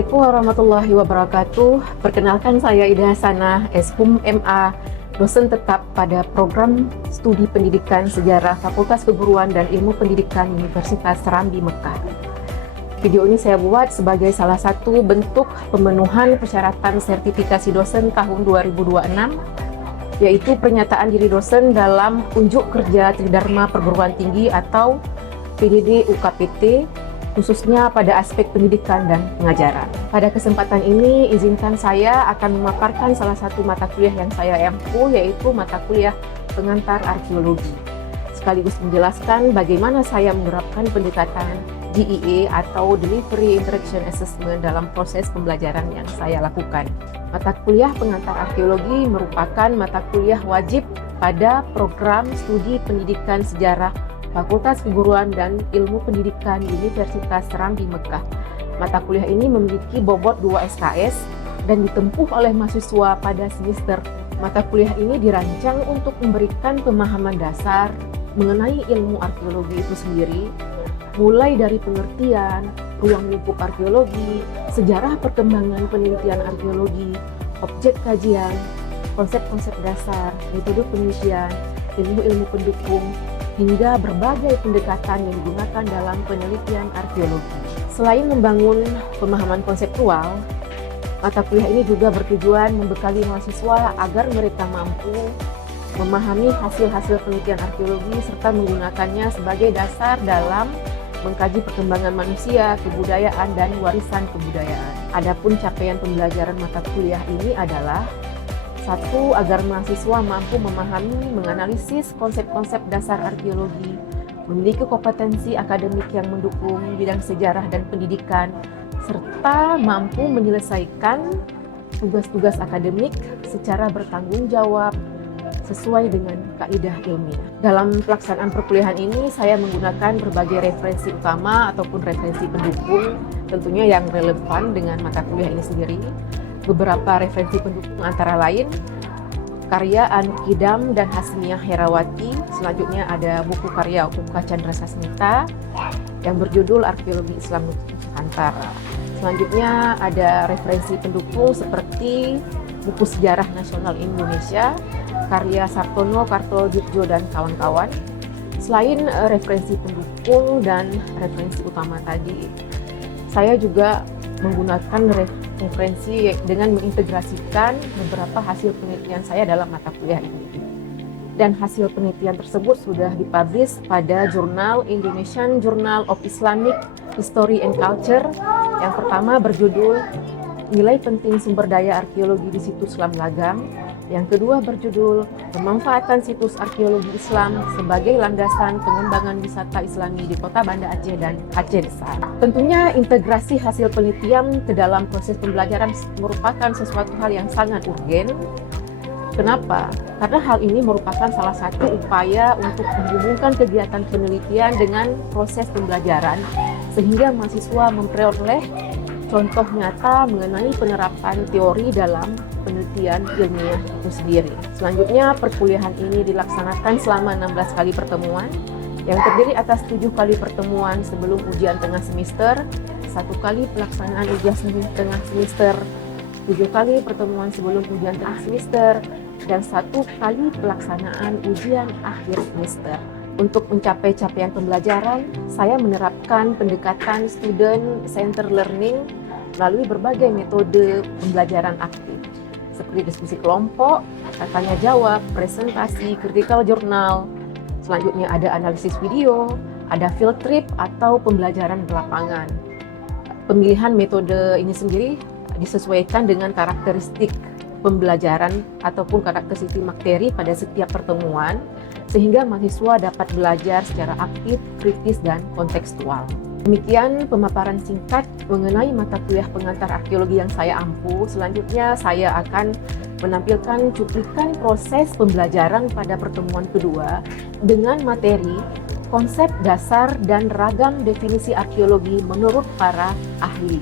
Assalamualaikum warahmatullahi wabarakatuh. Perkenalkan saya Ida Hasanah, S.Hum MA, dosen tetap pada program studi pendidikan sejarah Fakultas Keguruan dan Ilmu Pendidikan Universitas Serambi Mekah. Video ini saya buat sebagai salah satu bentuk pemenuhan persyaratan sertifikasi dosen tahun 2026, yaitu pernyataan diri dosen dalam unjuk kerja Tridharma Perguruan Tinggi atau PDD UKPT, khususnya pada aspek pendidikan dan pengajaran. Pada kesempatan ini, izinkan saya akan memaparkan salah satu mata kuliah yang saya empu, yaitu mata kuliah pengantar arkeologi. Sekaligus menjelaskan bagaimana saya menerapkan pendekatan DIA atau Delivery Interaction Assessment dalam proses pembelajaran yang saya lakukan. Mata kuliah pengantar arkeologi merupakan mata kuliah wajib pada program studi pendidikan sejarah Fakultas Keguruan dan Ilmu Pendidikan Universitas Serambi Mekah. Mata kuliah ini memiliki bobot 2 SKS dan ditempuh oleh mahasiswa pada semester. Mata kuliah ini dirancang untuk memberikan pemahaman dasar mengenai ilmu arkeologi itu sendiri, mulai dari pengertian, ruang lingkup arkeologi, sejarah perkembangan penelitian arkeologi, objek kajian, konsep-konsep dasar, metode penelitian, ilmu-ilmu pendukung, hingga berbagai pendekatan yang digunakan dalam penelitian arkeologi. Selain membangun pemahaman konseptual, mata kuliah ini juga bertujuan membekali mahasiswa agar mereka mampu memahami hasil-hasil penelitian arkeologi serta menggunakannya sebagai dasar dalam mengkaji perkembangan manusia, kebudayaan, dan warisan kebudayaan. Adapun capaian pembelajaran mata kuliah ini adalah: 1. Agar mahasiswa mampu memahami, menganalisis konsep-konsep dasar arkeologi, memiliki kompetensi akademik yang mendukung bidang sejarah dan pendidikan, serta mampu menyelesaikan tugas-tugas akademik secara bertanggung jawab sesuai dengan kaidah ilmiah. Dalam pelaksanaan perkuliahan ini, saya menggunakan berbagai referensi utama ataupun referensi pendukung, tentunya yang relevan dengan mata kuliah ini sendiri. Beberapa referensi pendukung antara lain karya Anu Kidam dan Hasniah Herawati. Selanjutnya ada buku karya Uka Chandra Sasmita yang berjudul Arkeologi Islam Nusantara. Selanjutnya ada referensi pendukung seperti buku Sejarah Nasional Indonesia karya Sartono, Kartolodipjo, dan kawan-kawan. Selain referensi pendukung dan referensi utama tadi, saya juga menggunakan referensi dengan mengintegrasikan beberapa hasil penelitian saya dalam mata kuliah ini. Dan hasil penelitian tersebut sudah dipublish pada jurnal Indonesian Journal of Islamic History and Culture. Yang pertama berjudul Nilai Penting Sumber Daya Arkeologi di Situs Lam Lagam. Yang kedua berjudul Pemanfaatan Situs Arkeologi Islam sebagai Landasan Pengembangan Wisata Islami di Kota Banda Aceh dan Aceh Besar. Tentunya integrasi hasil penelitian ke dalam proses pembelajaran merupakan sesuatu hal yang sangat urgen. Kenapa? Karena hal ini merupakan salah satu upaya untuk menghubungkan kegiatan penelitian dengan proses pembelajaran sehingga mahasiswa memperoleh contoh nyata mengenai penerapan teori dalam penelitian ilmiah itu sendiri. Selanjutnya, perkuliahan ini dilaksanakan selama 16 kali pertemuan yang terdiri atas 7 kali pertemuan sebelum ujian tengah semester, 1 kali pelaksanaan ujian tengah semester, 7 kali pertemuan sebelum ujian tengah semester, dan 1 kali pelaksanaan ujian akhir semester. Untuk mencapai capaian pembelajaran, saya menerapkan pendekatan student-centered learning melalui berbagai metode pembelajaran aktif, seperti diskusi kelompok, tanya jawab, presentasi, critical journal. Selanjutnya ada analisis video, ada field trip atau pembelajaran di lapangan. Pemilihan metode ini sendiri disesuaikan dengan karakteristik pembelajaran ataupun karakteristik materi pada setiap pertemuan, sehingga mahasiswa dapat belajar secara aktif, kritis, dan kontekstual. Demikian pemaparan singkat mengenai mata kuliah pengantar arkeologi yang saya ampu. Selanjutnya saya akan menampilkan cuplikan proses pembelajaran pada pertemuan kedua dengan materi, konsep dasar, dan ragam definisi arkeologi menurut para ahli.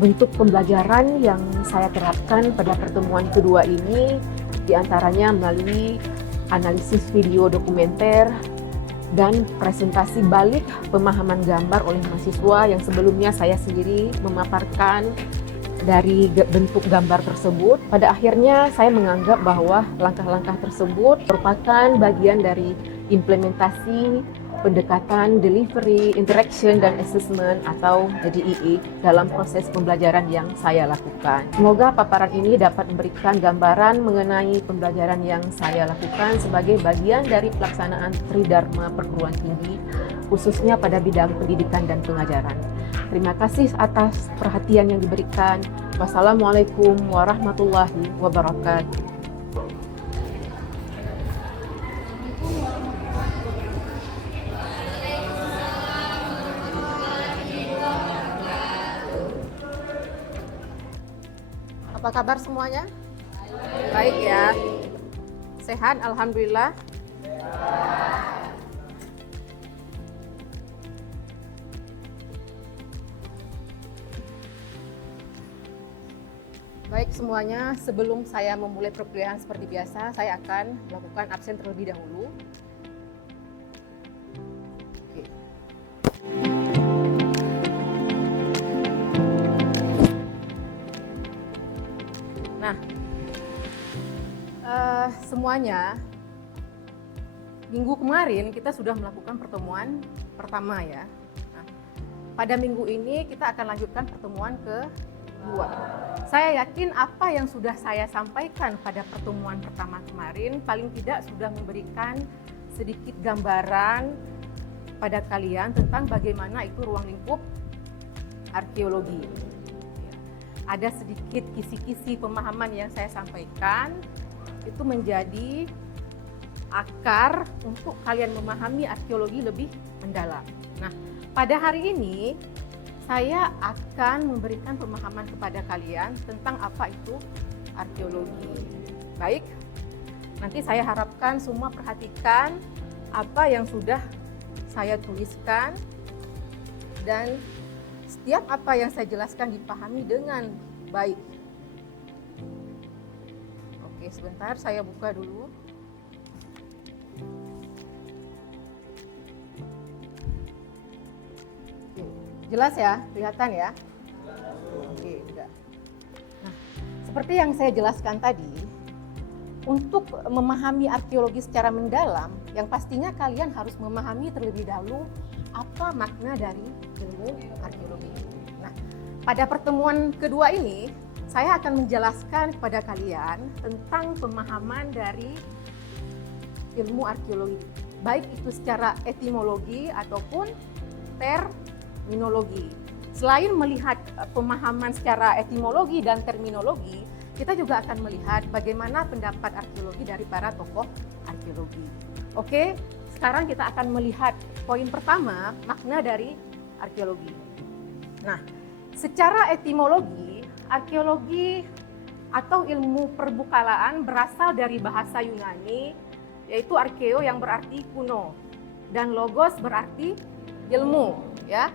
Bentuk pembelajaran yang saya terapkan pada pertemuan kedua ini diantaranya melalui analisis video dokumenter, dan presentasi balik pemahaman gambar oleh mahasiswa yang sebelumnya saya sendiri memaparkan dari bentuk gambar tersebut. Pada akhirnya saya menganggap bahwa langkah-langkah tersebut merupakan bagian dari implementasi pendekatan delivery, interaction, dan assessment atau DIE dalam proses pembelajaran yang saya lakukan. Semoga paparan ini dapat memberikan gambaran mengenai pembelajaran yang saya lakukan sebagai bagian dari pelaksanaan Tridharma perguruan tinggi, khususnya pada bidang pendidikan dan pengajaran. Terima kasih atas perhatian yang diberikan. Wassalamualaikum warahmatullahi wabarakatuh. Apa kabar semuanya? Baik ya. Sehat, alhamdulillah. Baik semuanya, sebelum saya memulai perkuliahan seperti biasa, saya akan melakukan absen terlebih dahulu. Oke. Nah, semuanya, minggu kemarin kita sudah melakukan pertemuan pertama ya. Nah, pada minggu ini kita akan lanjutkan pertemuan kedua. Saya yakin apa yang sudah saya sampaikan pada pertemuan pertama kemarin paling tidak sudah memberikan sedikit gambaran pada kalian tentang bagaimana itu ruang lingkup arkeologi. Ada sedikit kisi-kisi pemahaman yang saya sampaikan, itu menjadi akar untuk kalian memahami arkeologi lebih mendalam. Nah, pada hari ini saya akan memberikan pemahaman kepada kalian tentang apa itu arkeologi. Baik, nanti saya harapkan semua perhatikan apa yang sudah saya tuliskan dan setiap apa yang saya jelaskan dipahami dengan baik. Oke, sebentar saya buka dulu. Oke, jelas ya? Kelihatan ya? Oke, udah. Nah, seperti yang saya jelaskan tadi, untuk memahami arkeologi secara mendalam, yang pastinya kalian harus memahami terlebih dahulu apa makna dari ilmu arkeologi. Nah, pada pertemuan kedua ini, saya akan menjelaskan kepada kalian tentang pemahaman dari ilmu arkeologi, baik itu secara etimologi ataupun terminologi. Selain melihat pemahaman secara etimologi dan terminologi, kita juga akan melihat bagaimana pendapat arkeologi dari para tokoh arkeologi. Oke, sekarang kita akan melihat poin pertama, makna dari arkeologi. Nah, secara etimologi, arkeologi atau ilmu perbukalaan berasal dari bahasa Yunani, yaitu arkeo yang berarti kuno dan logos berarti ilmu, ya.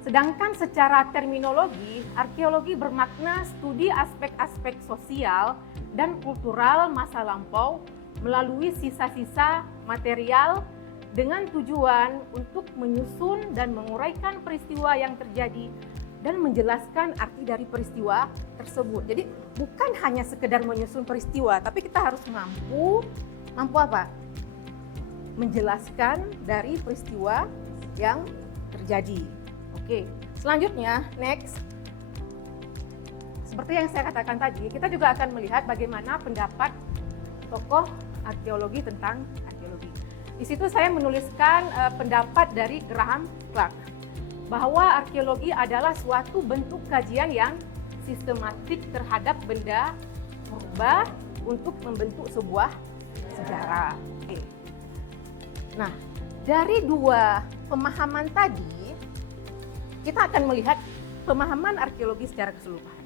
Sedangkan secara terminologi, arkeologi bermakna studi aspek-aspek sosial dan kultural masa lampau melalui sisa-sisa material dengan tujuan untuk menyusun dan menguraikan peristiwa yang terjadi dan menjelaskan arti dari peristiwa tersebut. Jadi bukan hanya sekedar menyusun peristiwa, tapi kita harus mampu apa? Menjelaskan dari peristiwa yang terjadi. Oke, selanjutnya next. Seperti yang saya katakan tadi, kita juga akan melihat bagaimana pendapat tokoh arkeologi tentang arkeologi. Di situ saya menuliskan pendapat dari Graham Clark bahwa arkeologi adalah suatu bentuk kajian yang sistematik terhadap benda purba untuk membentuk sebuah sejarah. Oke. Nah, dari dua pemahaman tadi, kita akan melihat pemahaman arkeologi secara keseluruhan.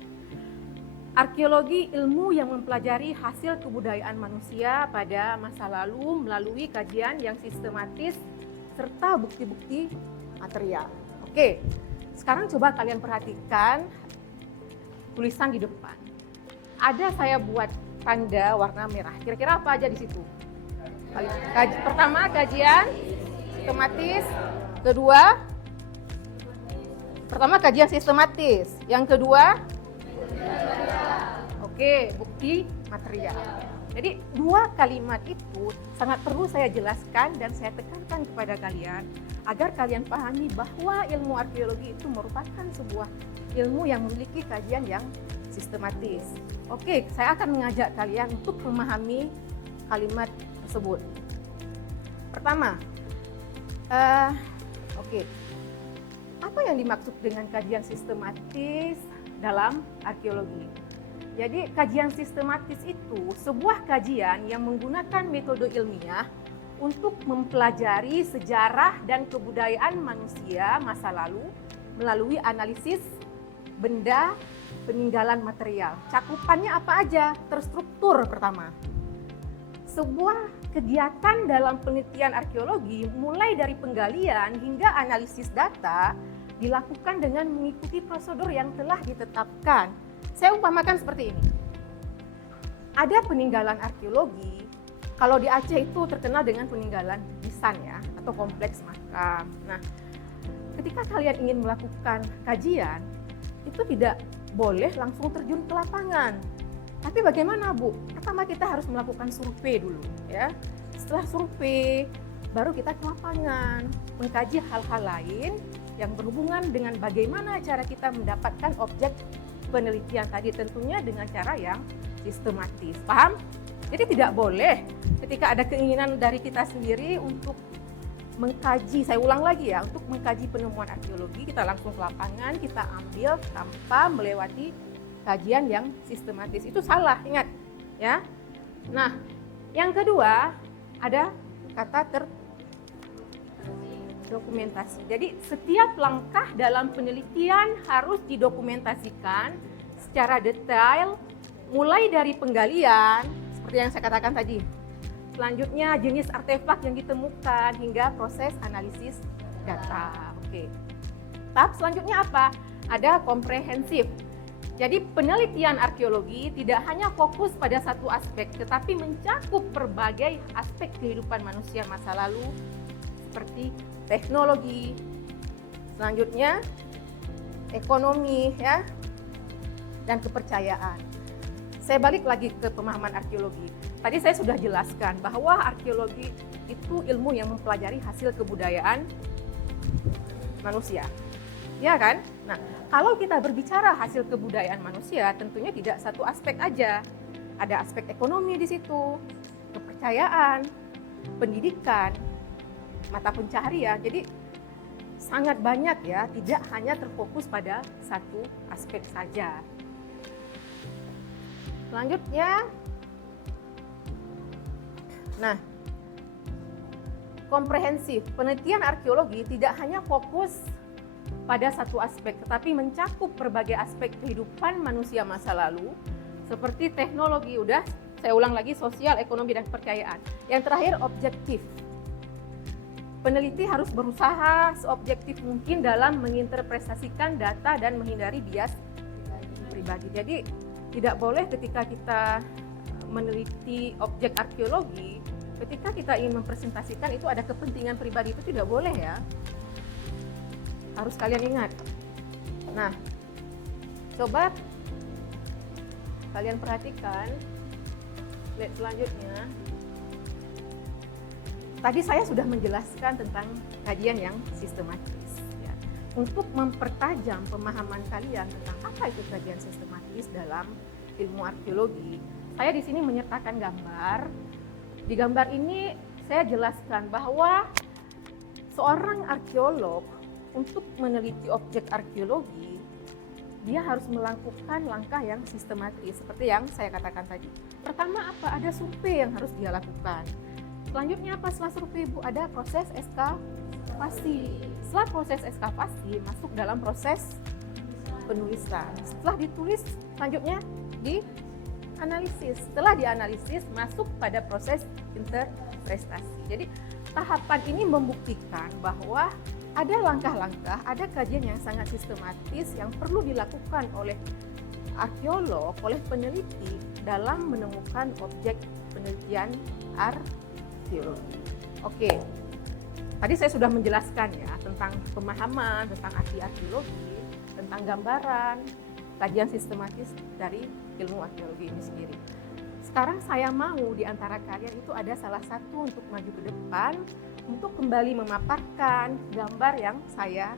Arkeologi ilmu yang mempelajari hasil kebudayaan manusia pada masa lalu melalui kajian yang sistematis serta bukti-bukti material. Oke, sekarang coba kalian perhatikan tulisan di depan. Ada saya buat tanda warna merah. Kira-kira apa aja di situ? Pertama, kajian sistematis. Kedua, pertama kajian sistematis. Yang kedua, oke, bukti material. Jadi dua kalimat itu sangat perlu saya jelaskan dan saya tekankan kepada kalian agar kalian pahami bahwa ilmu arkeologi itu merupakan sebuah ilmu yang memiliki kajian yang sistematis. Oke, saya akan mengajak kalian untuk memahami kalimat tersebut. Pertama, apa yang dimaksud dengan kajian sistematis dalam arkeologi? Jadi kajian sistematis itu sebuah kajian yang menggunakan metode ilmiah untuk mempelajari sejarah dan kebudayaan manusia masa lalu melalui analisis benda peninggalan material. Cakupannya apa aja? Terstruktur pertama. Sebuah kegiatan dalam penelitian arkeologi mulai dari penggalian hingga analisis data dilakukan dengan mengikuti prosedur yang telah ditetapkan. Saya umpamakan seperti ini. Ada peninggalan arkeologi, kalau di Aceh itu terkenal dengan peninggalan lisan ya, atau kompleks makam. Nah, ketika kalian ingin melakukan kajian, itu tidak boleh langsung terjun ke lapangan. Tapi bagaimana, Bu? Pertama kita harus melakukan survei dulu ya. Setelah survei, baru kita ke lapangan, mengkaji hal-hal lain yang berhubungan dengan bagaimana cara kita mendapatkan objek penelitian tadi, tentunya dengan cara yang sistematis. Paham? Jadi tidak boleh ketika ada keinginan dari kita sendiri untuk mengkaji, saya ulang lagi ya, untuk mengkaji penemuan arkeologi, kita langsung ke lapangan, kita ambil tanpa melewati kajian yang sistematis. Itu salah, ingat ya. Nah, yang kedua ada kata dokumentasi. Jadi setiap langkah dalam penelitian harus didokumentasikan secara detail, mulai dari penggalian, seperti yang saya katakan tadi. Selanjutnya jenis artefak yang ditemukan hingga proses analisis data. Oke. Tahap selanjutnya apa? Ada komprehensif. Jadi penelitian arkeologi tidak hanya fokus pada satu aspek, tetapi mencakup berbagai aspek kehidupan manusia masa lalu, seperti teknologi, selanjutnya ekonomi ya, dan kepercayaan. Saya balik lagi ke pemahaman arkeologi. Tadi saya sudah jelaskan bahwa arkeologi itu ilmu yang mempelajari hasil kebudayaan manusia. Ya kan? Nah, kalau kita berbicara hasil kebudayaan manusia, tentunya tidak satu aspek aja. Ada aspek ekonomi di situ, kepercayaan, pendidikan, mata pencaharian. Jadi sangat banyak ya, tidak hanya terfokus pada satu aspek saja. Selanjutnya, nah, komprehensif. Penelitian arkeologi tidak hanya fokus pada satu aspek, tetapi mencakup berbagai aspek kehidupan manusia masa lalu, seperti teknologi, udah saya ulang lagi, sosial, ekonomi, dan kepercayaan. Yang terakhir, objektif. Peneliti harus berusaha seobjektif mungkin dalam menginterpretasikan data dan menghindari bias pribadi. Jadi tidak boleh ketika kita meneliti objek arkeologi, ketika kita ingin mempresentasikan itu ada kepentingan pribadi, itu tidak boleh ya. Harus kalian ingat. Nah, coba kalian perhatikan slide selanjutnya. Tadi saya sudah menjelaskan tentang kajian yang sistematis. Ya. Untuk mempertajam pemahaman kalian tentang apa itu kajian sistematis dalam ilmu arkeologi, saya di sini menyertakan gambar. Di gambar ini saya jelaskan bahwa seorang arkeolog untuk meneliti objek arkeologi, dia harus melakukan langkah yang sistematis, seperti yang saya katakan tadi. Pertama apa? Ada survei yang harus dia lakukan. Selanjutnya apa setelah survei, Bu? Ada proses ekskavasi. Setelah proses ekskavasi, masuk dalam proses penulisan. Setelah ditulis, selanjutnya dianalisis. Setelah dianalisis, masuk pada proses interpretasi. Jadi tahapan ini membuktikan bahwa ada langkah-langkah, ada kajian yang sangat sistematis yang perlu dilakukan oleh arkeolog, oleh peneliti dalam menemukan objek penelitian arkeologi. Oke, tadi saya sudah menjelaskan ya tentang pemahaman, tentang arti arkeologi, tentang gambaran, kajian sistematis dari ilmu arkeologi ini sendiri. Sekarang saya mau di antara kalian itu ada salah satu untuk maju ke depan untuk kembali memaparkan gambar yang saya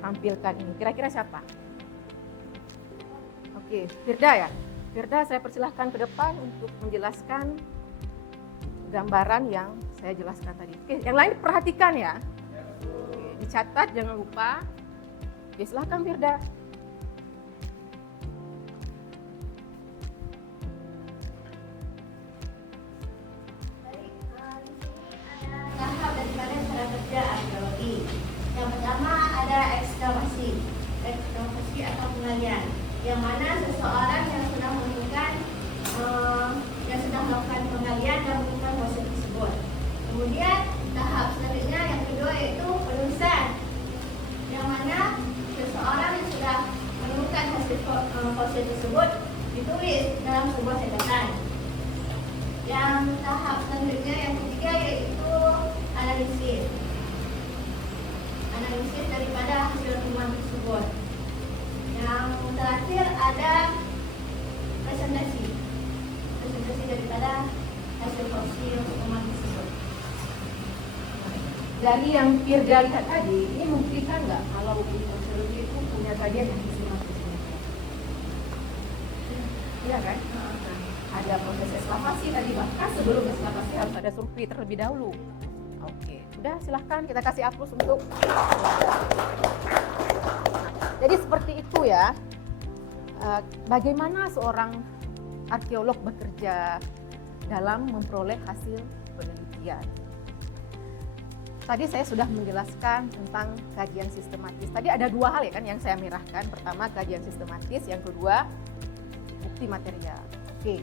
tampilkan ini. Kira-kira siapa? Oke, Firda ya. Firda, saya persilahkan ke depan untuk menjelaskan gambaran yang saya jelaskan tadi. Oke, yang lain perhatikan ya. Oke, dicatat jangan lupa. Oke, silahkan Firda. Tahap daripada cara kerja arkeologi. Yang pertama ada ekskavasi atau penggalian, yang mana seseorang yang sudah menemukan yang sudah melakukan penggalian dan menemukan fosil tersebut. Kemudian tahap selanjutnya yang kedua yaitu penulisan, yang mana seseorang yang sudah menemukan hasil fosil tersebut ditulis dalam sebuah catatan. Yang tahap selanjutnya yang ketiga yaitu analisis daripada hasil temuan tersebut. Yang terakhir ada presentasi daripada hasil fosil temuan tersebut. Dari yang Firda lihat tadi, ini membuktikan nggak kalau arkeologi itu punya kajian yang sistematis? Iya kan? Ada proses ekskavasi tadi, bahkan sebelum ekskavasi harus ada survei terlebih dahulu. Oke, udah silahkan kita kasih hapus untuk. Jadi seperti itu ya. Bagaimana seorang arkeolog bekerja dalam memperoleh hasil penelitian. Tadi saya sudah menjelaskan tentang kajian sistematis. Tadi ada dua hal ya kan yang saya merahkan. Pertama kajian sistematis, yang kedua bukti material. Oke.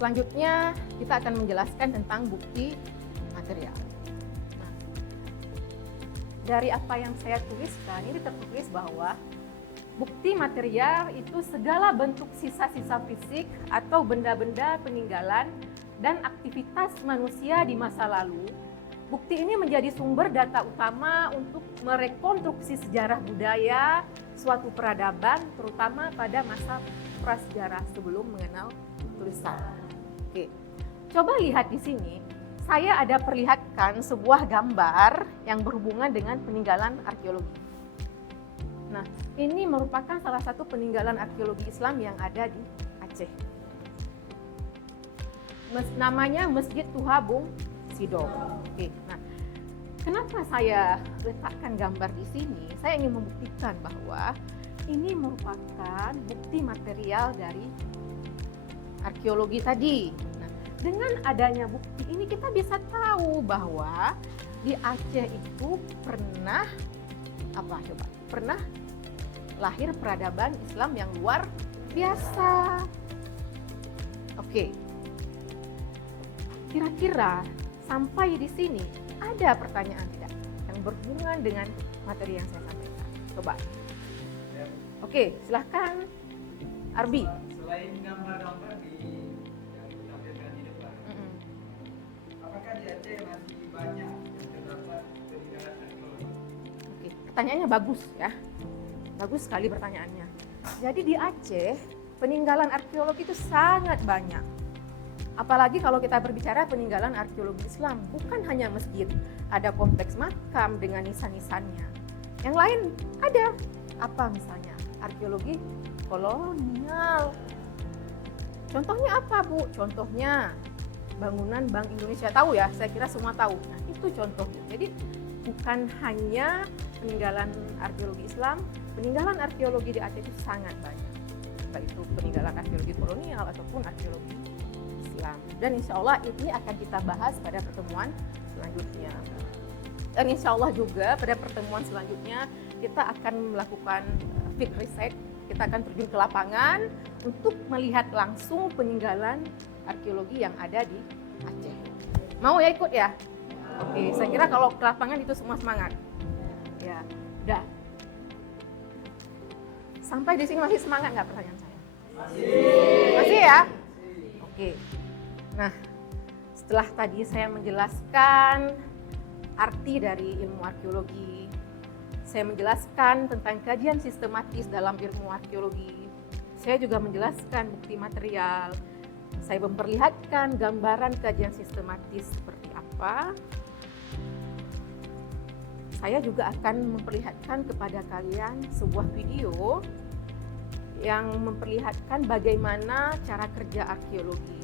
Selanjutnya kita akan menjelaskan tentang bukti material. Nah, dari apa yang saya tuliskan, ini tertulis bahwa bukti material itu segala bentuk sisa-sisa fisik atau benda-benda peninggalan dan aktivitas manusia di masa lalu. Bukti ini menjadi sumber data utama untuk merekonstruksi sejarah budaya suatu peradaban, terutama pada masa prasejarah sebelum mengenal tulisan. Oke, coba lihat di sini. Saya ada perlihatkan sebuah gambar yang berhubungan dengan peninggalan arkeologi. Nah, ini merupakan salah satu peninggalan arkeologi Islam yang ada di Aceh. Namanya Masjid Tuha Bung Sidom. Oke, nah, kenapa saya letakkan gambar di sini? Saya ingin membuktikan bahwa ini merupakan bukti material dari arkeologi tadi. Nah, dengan adanya bukti ini kita bisa tahu bahwa di Aceh itu pernah lahir peradaban Islam yang luar biasa. Oke. Kira-kira sampai di sini ada pertanyaan tidak yang berhubungan dengan materi yang saya sampaikan? Coba. Oke, silahkan Arbi. Selain gambar-gambar yang ditampilkan di depan, apakah di Aceh masih banyak yang terdapat peninggalan arkeologi? Oke, pertanyaannya bagus ya. Bagus sekali pertanyaannya. Jadi di Aceh, peninggalan arkeologi itu sangat banyak. Apalagi kalau kita berbicara peninggalan arkeologi Islam, bukan hanya masjid, ada kompleks makam dengan nisan-nisannya. Yang lain ada apa misalnya? Arkeologi kolonial. Contohnya apa, Bu? Contohnya bangunan Bank Indonesia. Tahu ya? Saya kira semua tahu. Nah, itu contohnya. Jadi bukan hanya peninggalan arkeologi Islam, peninggalan arkeologi di Aceh itu sangat banyak. Baik itu peninggalan arkeologi kolonial ataupun arkeologi Islam. Dan insya Allah ini akan kita bahas pada pertemuan selanjutnya. Dan insya Allah juga pada pertemuan selanjutnya kita akan melakukan field research. Kita akan terjun ke lapangan untuk melihat langsung peninggalan arkeologi yang ada di Aceh. Mau ya ikut ya? Oke, saya kira kalau ke lapangan itu semua semangat. Ya, udah. Sampai di sini masih semangat nggak pertanyaan saya? Masih ya? Oke. Nah, setelah tadi saya menjelaskan arti dari ilmu arkeologi, saya menjelaskan tentang kajian sistematis dalam ilmu arkeologi, saya juga menjelaskan bukti material, saya memperlihatkan gambaran kajian sistematis seperti apa. Saya juga akan memperlihatkan kepada kalian sebuah video yang memperlihatkan bagaimana cara kerja arkeologi.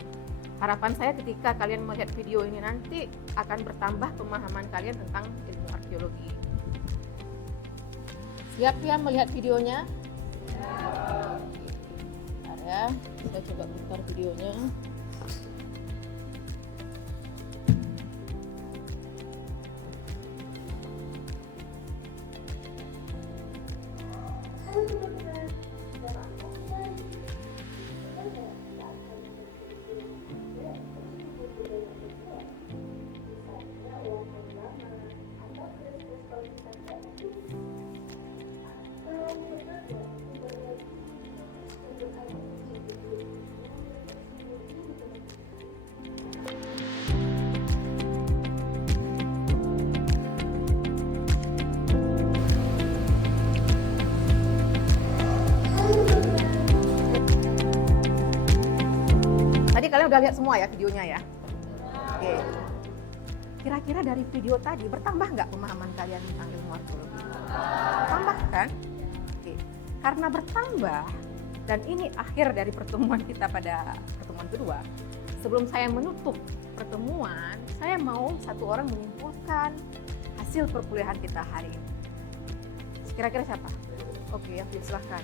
Harapan saya ketika kalian melihat video ini nanti akan bertambah pemahaman kalian tentang ilmu arkeologi. Siap ya melihat videonya? Bentar ya, saya coba putar videonya. Tadi kalian udah lihat semua ya videonya ya? Oke. Kira-kira dari video tadi bertambah nggak pemahaman kalian tentang ilmu arkeologi? Bertambah kan? Oke. Karena bertambah, dan ini akhir dari pertemuan kita pada pertemuan kedua. Sebelum saya menutup pertemuan, saya mau satu orang menyimpulkan hasil perkuliahan kita hari ini. Kira-kira siapa? Oke, Afif, silahkan.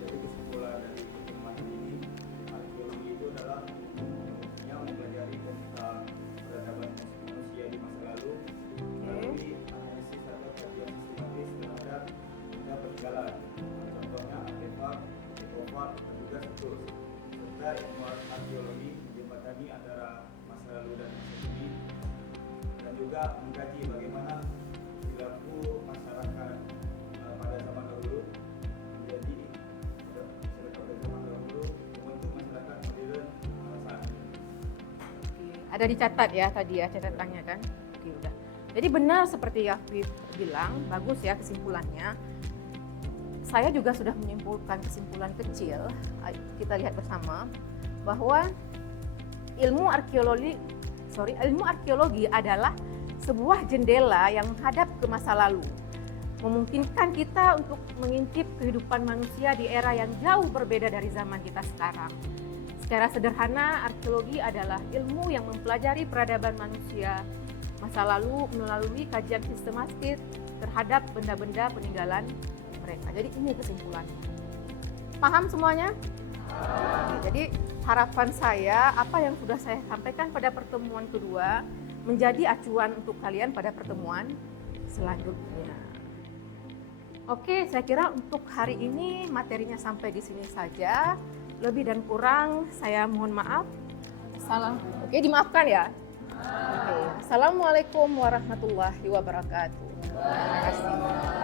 Jadi kesimpulan dari pertemuan ini, arkeologi itu adalah yang mempelajari tentang peradaban manusia di masa lalu melalui analisis atau kajian sistematis terhadap benda peninggalan, contohnya artefak, ekofak, dan juga situs. Serta ilmu arkeologi menjembatani antara masa lalu dan masa kini, dan juga mengkaji bagaimana perilaku masyarakat pada zaman dahulu menjadi masyarakat pada zaman dahulu membentuk masyarakat modern saat ini. Ada dicatat ya tadi ya catatannya kan? Oke, udah. Jadi benar seperti Afif bilang, bagus ya kesimpulannya. Saya juga sudah menyimpulkan kesimpulan kecil. Kita lihat bersama bahwa ilmu arkeologi adalah sebuah jendela yang menghadap ke masa lalu, memungkinkan kita untuk mengintip kehidupan manusia di era yang jauh berbeda dari zaman kita sekarang. Secara sederhana, arkeologi adalah ilmu yang mempelajari peradaban manusia masa lalu melalui kajian sistematis terhadap benda-benda peninggalan mereka. Jadi ini kesimpulannya. Paham semuanya? Oke, jadi harapan saya, apa yang sudah saya sampaikan pada pertemuan kedua menjadi acuan untuk kalian pada pertemuan selanjutnya. Oke, saya kira untuk hari ini materinya sampai di sini saja. Lebih dan kurang saya mohon maaf. Oke, dimaafkan ya. Oke. Assalamualaikum warahmatullahi wabarakatuh. Terima kasih.